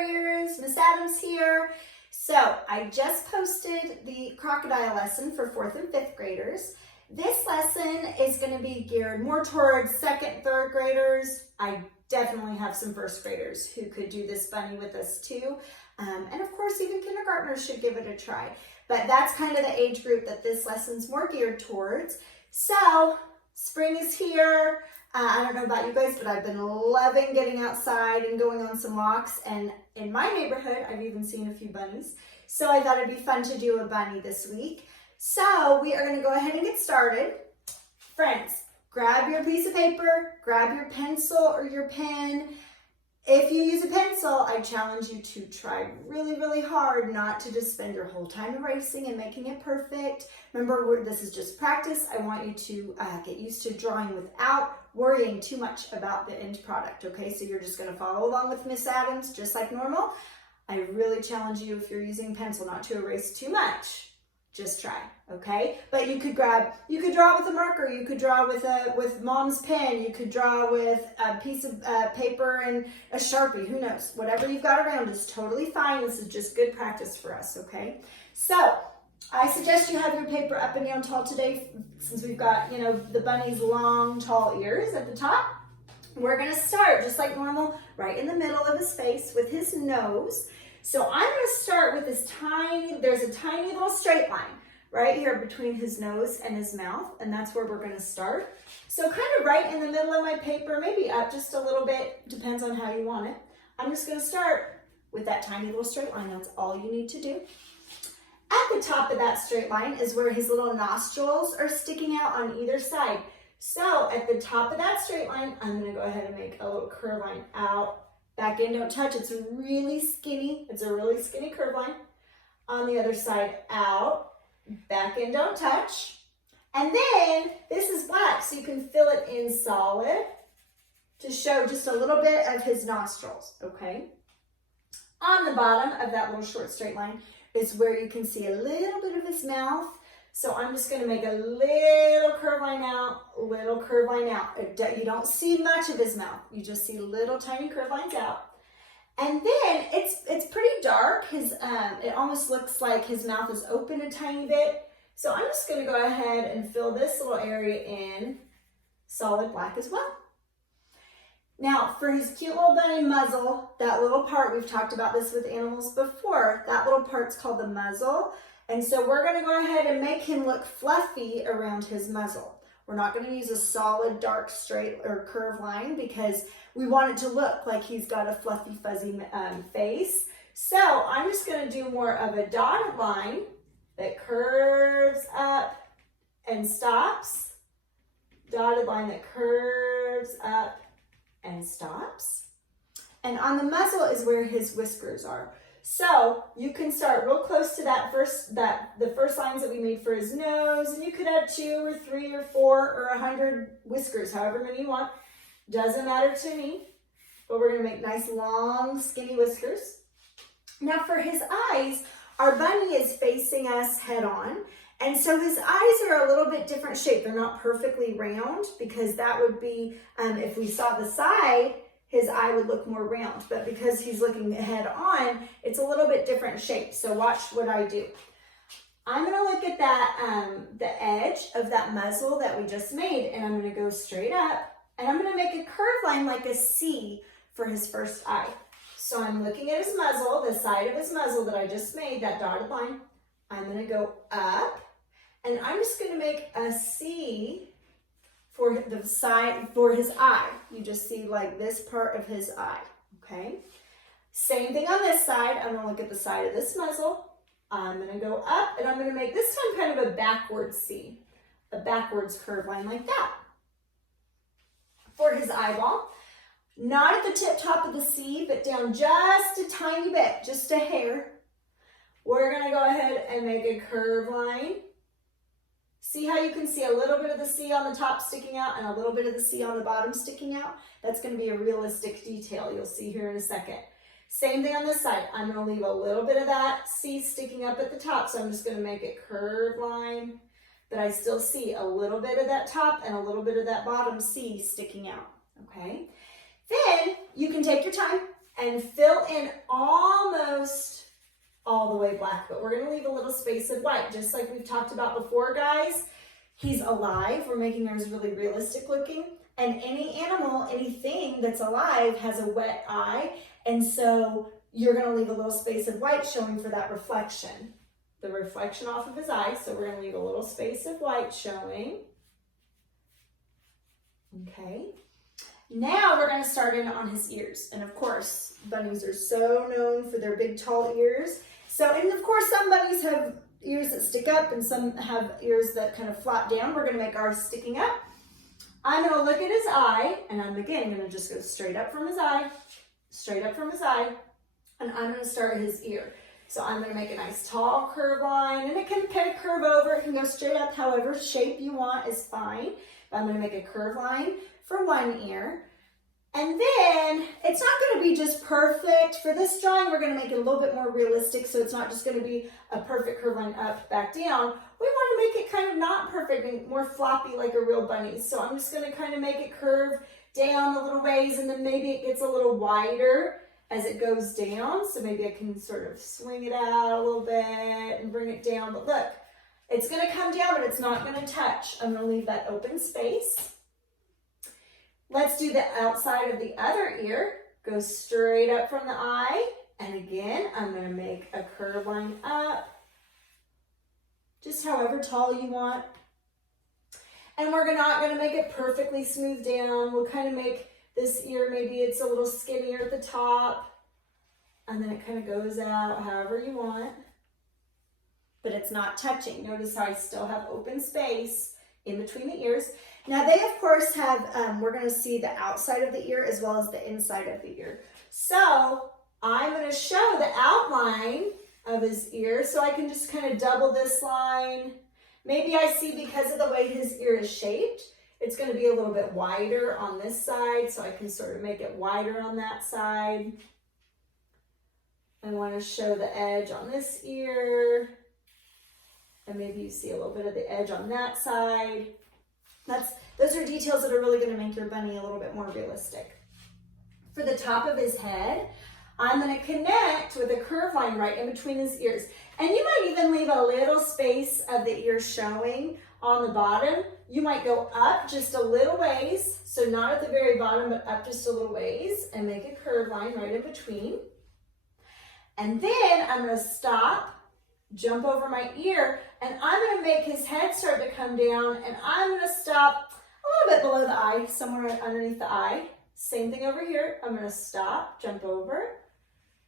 Warriors, Miss Adams here. So I just posted the crocodile lesson for 4th and 5th graders. This lesson is going to be geared more towards 2nd, 3rd graders. I definitely have some 1st graders who could do this bunny with us too. And of course, even kindergartners should give it a try. But that's kind of the age group that this lesson's more geared towards. So spring is here. I don't know about you guys, but I've been loving getting outside and going on some walks. And in my neighborhood, I've even seen a few bunnies. So I thought it'd be fun to do a bunny this week. So we are going to go ahead and get started. Friends, grab your piece of paper, grab your pencil or your pen. If you use a pencil, I challenge you to try really, really hard not to just spend your whole time erasing and making it perfect. Remember, this is just practice. I want you to get used to drawing without worrying too much about the end product, okay? So you're just gonna follow along with Miss Adams just like normal. I really challenge you, if you're using pencil, not to erase too much. Just try, okay? But you could draw with a marker, you could draw with mom's pen, you could draw with a piece of paper and a Sharpie, who knows? Whatever you've got around is totally fine. This is just good practice for us, okay? So I suggest you have your paper up and down tall today, since we've got, the bunny's long, tall ears at the top. We're gonna start just like normal, right in the middle of his face with his nose. So I'm going to start with this there's a tiny little straight line right here between his nose and his mouth, and that's where we're going to start. So kind of right in the middle of my paper, maybe up just a little bit, depends on how you want it. I'm just going to start with that tiny little straight line. That's all you need to do. At the top of that straight line is where his little nostrils are sticking out on either side. So at the top of that straight line, I'm going to go ahead and make a little curve line out. Back in, don't touch. It's really skinny. It's a really skinny curve line. On the other side, out. Back in, don't touch. And then this is black, so you can fill it in solid to show just a little bit of his nostrils, okay? On the bottom of that little short straight line is where you can see a little bit of his mouth. So I'm just going to make a little curve line out, little curve line out. You don't see much of his mouth. You just see little tiny curve lines out. And then it's pretty dark. It almost looks like his mouth is open a tiny bit. So I'm just going to go ahead and fill this little area in solid black as well. Now for his cute little bunny muzzle, that little part, we've talked about this with animals before, that little part's called the muzzle. And so we're going to go ahead and make him look fluffy around his muzzle. We're not going to use a solid, dark, straight or curved line because we want it to look like he's got a fluffy, fuzzy face. So I'm just going to do more of a dotted line that curves up and stops. Dotted line that curves up and stops. And on the muzzle is where his whiskers are. So you can start real close to the first lines that we made for his nose, and you could add 2 or 3 or 4 or 100 whiskers, however many you want. Doesn't matter to me, but we're going to make nice long skinny whiskers. Now for his eyes, our bunny is facing us head on, and so his eyes are a little bit different shape. They're not perfectly round because that would be, if we saw the side, his eye would look more round, but because he's looking head on, it's a little bit different shape. So watch what I do. I'm gonna look at that, the edge of that muzzle that we just made, and I'm gonna go straight up, and I'm gonna make a curve line like a C for his first eye. So I'm looking at his muzzle, the side of his muzzle that I just made, that dotted line. I'm gonna go up, and I'm just gonna make a C for the side, for his eye. You just see like this part of his eye, okay? Same thing on this side. I'm gonna look at the side of this muzzle. I'm gonna go up, and I'm gonna make this time kind of a backwards C, a backwards curve line like that. For his eyeball, not at the tip top of the C, but down just a tiny bit, just a hair. We're gonna go ahead and make a curve line. See how you can see a little bit of the C on the top sticking out and a little bit of the C on the bottom sticking out? That's going to be a realistic detail you'll see here in a second. Same thing on this side. I'm going to leave a little bit of that C sticking up at the top, so I'm just going to make a curved line, but I still see a little bit of that top and a little bit of that bottom C sticking out, okay? Then you can take your time and fill in almost all the way black, but we're gonna leave a little space of white, just like we've talked about before, guys. He's alive. We're making ours really realistic looking. And any animal, anything that's alive has a wet eye. And so you're gonna leave a little space of white showing for that reflection. The reflection off of his eye. So we're gonna leave a little space of white showing. Okay. Now we're gonna start in on his ears. And of course, bunnies are so known for their big, tall ears. So, and of course, some bunnies have ears that stick up and some have ears that kind of flap down. We're gonna make ours sticking up. I'm gonna look at his eye, and I'm again gonna just go straight up from his eye, straight up from his eye, and I'm gonna start at his ear. So I'm gonna make a nice tall curve line, and it can kind of curve over, it can go straight up, however shape you want is fine. But I'm gonna make a curve line for one ear. And then it's not gonna be just perfect. For this drawing, we're gonna make it a little bit more realistic, so it's not just gonna be a perfect curve line up, back down. We wanna make it kind of not perfect and more floppy like a real bunny. So I'm just gonna kind of make it curve down a little ways, and then maybe it gets a little wider as it goes down. So maybe I can sort of swing it out a little bit and bring it down. But look, it's gonna come down, but it's not gonna touch. I'm gonna leave that open space. Let's do the outside of the other ear. Go straight up from the eye. And again, I'm gonna make a curve line up, just however tall you want. And we're not gonna make it perfectly smooth down. We'll kind of make this ear, maybe it's a little skinnier at the top, and then it kind of goes out however you want. But it's not touching. Notice how I still have open space in between the ears. Now they of course have, we're gonna see the outside of the ear as well as the inside of the ear. So I'm gonna show the outline of his ear, so I can just kind of double this line. Maybe I see, because of the way his ear is shaped, it's gonna be a little bit wider on this side, so I can sort of make it wider on that side. I wanna show the edge on this ear, and maybe you see a little bit of the edge on that side. Those are details that are really going to make your bunny a little bit more realistic. For the top of his head, I'm going to connect with a curve line right in between his ears. And you might even leave a little space of the ear showing on the bottom. You might go up just a little ways, so not at the very bottom, but up just a little ways, and make a curve line right in between. And then I'm going to stop, jump over my ear, and I'm gonna make his head start to come down, and I'm gonna stop a little bit below the eye, somewhere underneath the eye. Same thing over here. I'm gonna stop, jump over,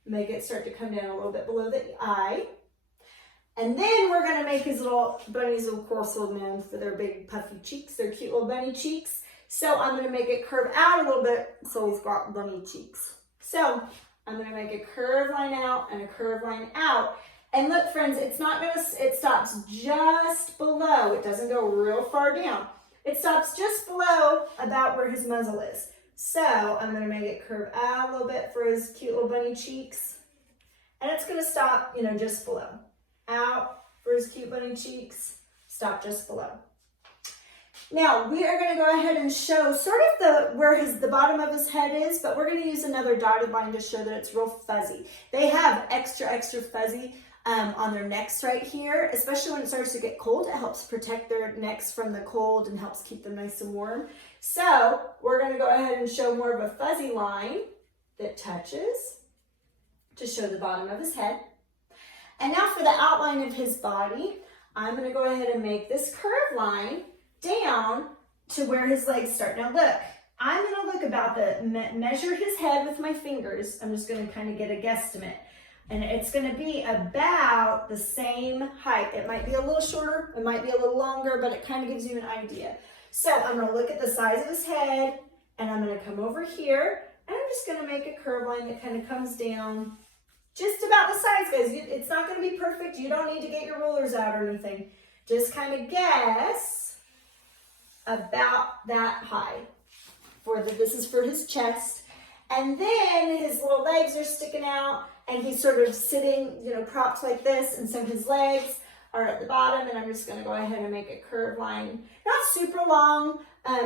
make it start to come down a little bit below the eye. And then we're gonna make his little, bunnies of course are known for their big puffy cheeks, their cute little bunny cheeks. So I'm gonna make it curve out a little bit so he's got bunny cheeks. So I'm gonna make a curve line out and a curve line out. And look, friends, it's not gonna, it stops just below. It doesn't go real far down. It stops just below about where his muzzle is. So I'm gonna make it curve out a little bit for his cute little bunny cheeks. And it's gonna stop, you know, just below. Out for his cute bunny cheeks, stop just below. Now we are gonna go ahead and show sort of where the bottom of his head is, but we're gonna use another dotted line to show that it's real fuzzy. They have extra fuzzy on their necks right here, especially when it starts to get cold. It helps protect their necks from the cold and helps keep them nice and warm. So we're gonna go ahead and show more of a fuzzy line that touches to show the bottom of his head. And now for the outline of his body, I'm gonna go ahead and make this curve line down to where his legs start. Now look, I'm gonna look about measure his head with my fingers. I'm just gonna kind of get a guesstimate. And it's gonna be about the same height. It might be a little shorter, it might be a little longer, but it kind of gives you an idea. So I'm gonna look at the size of his head, and I'm gonna come over here, and I'm just gonna make a curve line that kind of comes down just about the size, guys. It's not gonna be perfect. You don't need to get your rulers out or anything. Just kind of guess about that high. This is for his chest. And then his little legs are sticking out, and he's sort of sitting, you know, propped like this, and so his legs are at the bottom, and I'm just gonna go ahead and make a curve line. Not super long,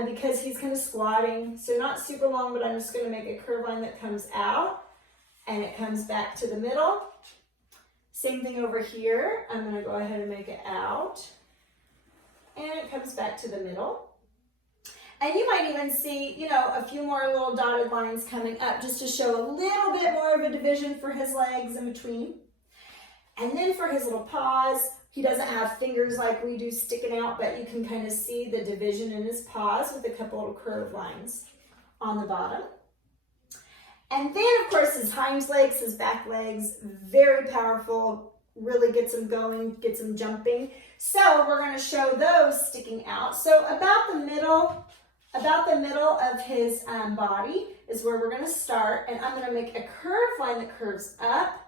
because he's kind of squatting, so not super long, but I'm just gonna make a curve line that comes out and it comes back to the middle. Same thing over here. I'm gonna go ahead and make it out, and it comes back to the middle. And you might even see, you know, a few more little dotted lines coming up just to show a little bit more of a division for his legs in between. And then for his little paws, he doesn't have fingers like we do sticking out, but you can kind of see the division in his paws with a couple little curved lines on the bottom. And then, of course, his hind legs, his back legs, very powerful, really gets him going, gets him jumping. So we're going to show those sticking out. So about the middle of his body is where we're going to start. And I'm going to make a curved line that curves up.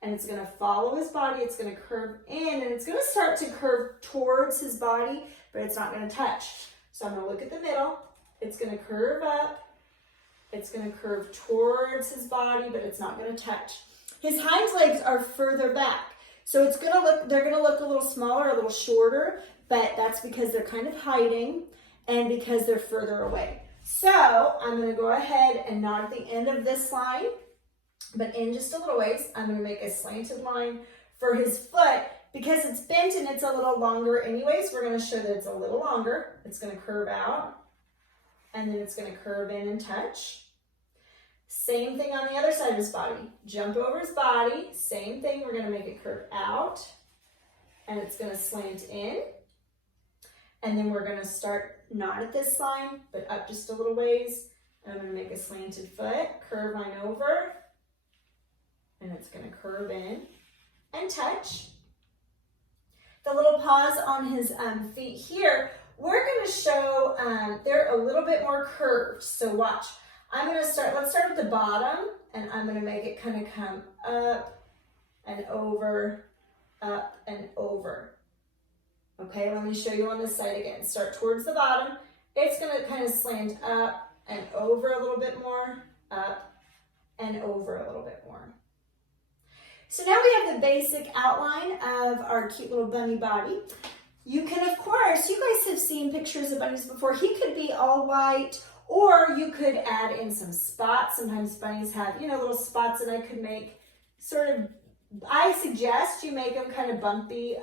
And it's going to follow his body. It's going to curve in, and it's going to start to curve towards his body, but it's not going to touch. So I'm going to look at the middle. It's going to curve up. It's going to curve towards his body, but it's not going to touch. His hind legs are further back. So it's going to look, they're going to look a little smaller, a little shorter, but that's because they're kind of hiding and because they're further away. So I'm going to go ahead and not at the end of this line, but in just a little ways, I'm going to make a slanted line for his foot. Because it's bent and it's a little longer anyways, we're going to show that it's a little longer. It's going to curve out, and then it's going to curve in and touch. Same thing on the other side of his body. Jump over his body. Same thing. We're going to make it curve out, and it's going to slant in. And then we're going to start not at this line, but up just a little ways. And I'm going to make a slanted foot, curve line over, and it's going to curve in and touch. The little paws on his feet here, we're going to show they're a little bit more curved. So watch. I'm going to start, let's start at the bottom, and I'm going to make it kind of come up and over, up and over. Okay, let me show you on this side again. Start towards the bottom. It's going to kind of slant up and over a little bit more, up and over a little bit more. So now we have the basic outline of our cute little bunny body. You can, of course, you guys have seen pictures of bunnies before. He could be all white, or you could add in some spots. Sometimes bunnies have, you know, little spots, and I could make sort of, I suggest you make them kind of bumpy,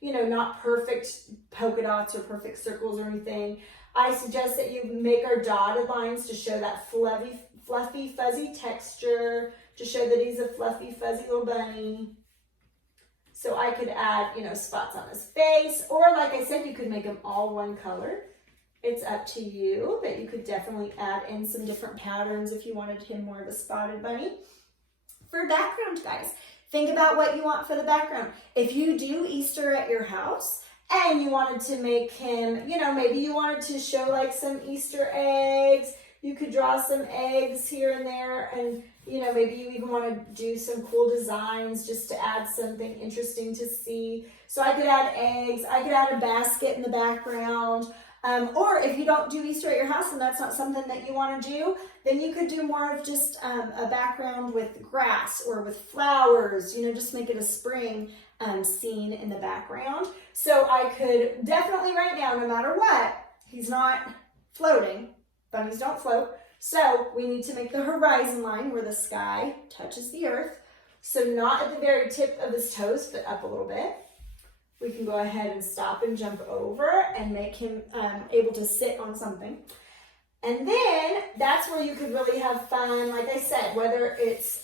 you know, not perfect polka dots or perfect circles or anything. I suggest that you make our dotted lines to show that fluffy, fuzzy texture, to show that he's a fluffy, fuzzy little bunny. So I could add, you know, spots on his face, or like I said, you could make them all one color. It's up to you, but you could definitely add in some different patterns if you wanted him more of a spotted bunny. For background, guys, think about what you want for the background. If you do Easter at your house and you wanted to make him, you know, maybe you wanted to show like some Easter eggs, you could draw some eggs here and there, and you know, maybe you even want to do some cool designs just to add something interesting to see. So I could add eggs, I could add a basket in the background. Or if you don't do Easter at your house and that's not something that you want to do, then you could do more of just a background with grass or with flowers, you know, just make it a spring scene in the background. So I could definitely right now, no matter what, he's not floating. Bunnies don't float. So we need to make the horizon line where the sky touches the earth. So not at the very tip of his toes, but up a little bit. We can go ahead and stop and jump over and make him able to sit on something. And then that's where you could really have fun, like I said, whether it's,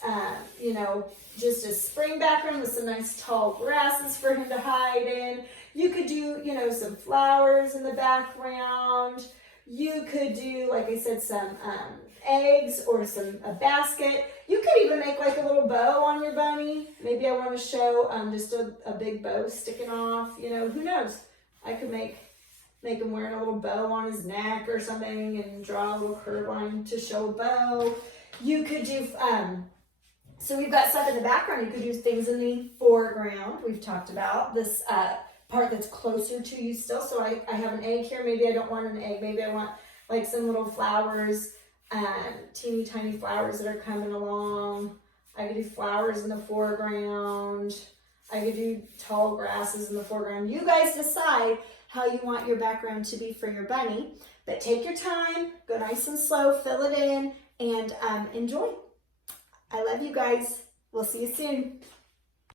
you know, just a spring background with some nice tall grasses for him to hide in. You could do, you know, some flowers in the background. You could do, like I said, some eggs or a basket. You could even make like a little bow on your bunny. Maybe I want to show just a big bow sticking off. You know, who knows? I could make him wearing a little bow on his neck or something and draw a little curve line to show a bow. You could do, so we've got stuff in the background. You could do things in the foreground. We've talked about this part that's closer to you still. So I have an egg here. Maybe I don't want an egg. Maybe I want like some little flowers, teeny tiny flowers that are coming along. I could do flowers in the foreground. I could do tall grasses in the foreground. You guys decide how you want your background to be for your bunny, but take your time, go nice and slow, fill it in, and enjoy. I love you guys. We'll see you soon.